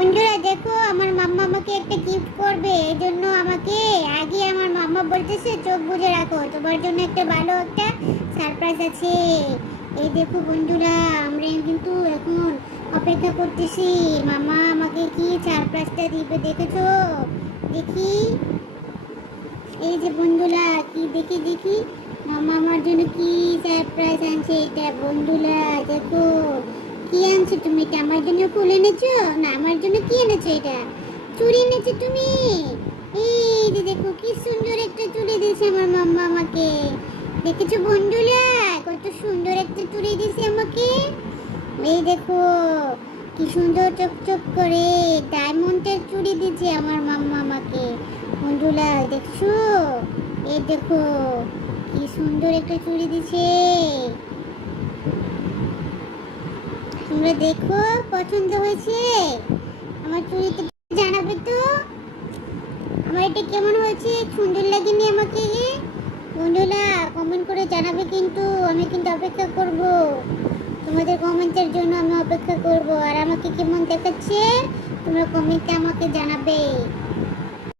বন্ধুরা দেখো, আমার মাম্মা আমাকে একটা গিফট করবে, এই জন্য আমাকে আগে আমার মাম্মা বলতেছে চোখ বুজে রাখো, তোমার জন্য একটা ভালো একটা সারপ্রাইজ আছে। এই দেখো বন্ধুরা, আমরা কিন্তু এখন অপেক্ষা করতেছি মামা আমাকে কি সারপ্রাইজটা দিবে। দেখেছো? দেখি, এই যে বন্ধুরা, কি দেখি দেখি মামা আমার জন্য কি সারপ্রাইজ আনছে। এটা বন্ধুরা দেখো, কি আনছো তুমি? এটা আমার জন্য ফুল এনেছো? না, আমার জন্য কি এনেছো? এটা চুড়ি এনেছো তুমি? এই যে দেখো, কি সুন্দর একটা চুড়ি দিয়েছে আমার মাম্মা আমাকে। দেখেছো বন্ধুরা, কত সুন্দর একটা চুড়ি দিয়েছে আমাকে। এই দেখো, কি সুন্দর চকচক করে ডায়মন্ডের চুড়ি দিয়েছে আমার মাম্মা আমাকে। বন্ধুরা দেখছো? এই দেখো, কি সুন্দর একটা চুড়ি দিছে। তোমরা দেখো, পছন্দ হয়েছে আমার চুড়িটা? জানাবে তো আমার এটা কেমন হয়েছে, সুন্দর লাগেনি আমাকে? বন্ধুরা কমেন্ট করে জানাবে কিন্তু, আমি কিন্তু অপেক্ষা করব তোমাদের কমেন্টের জন্য। আমি অপেক্ষা করব, আর আমাকে কেমন দেখাচ্ছে তোমরা কমেন্টে আমাকে জানাবে।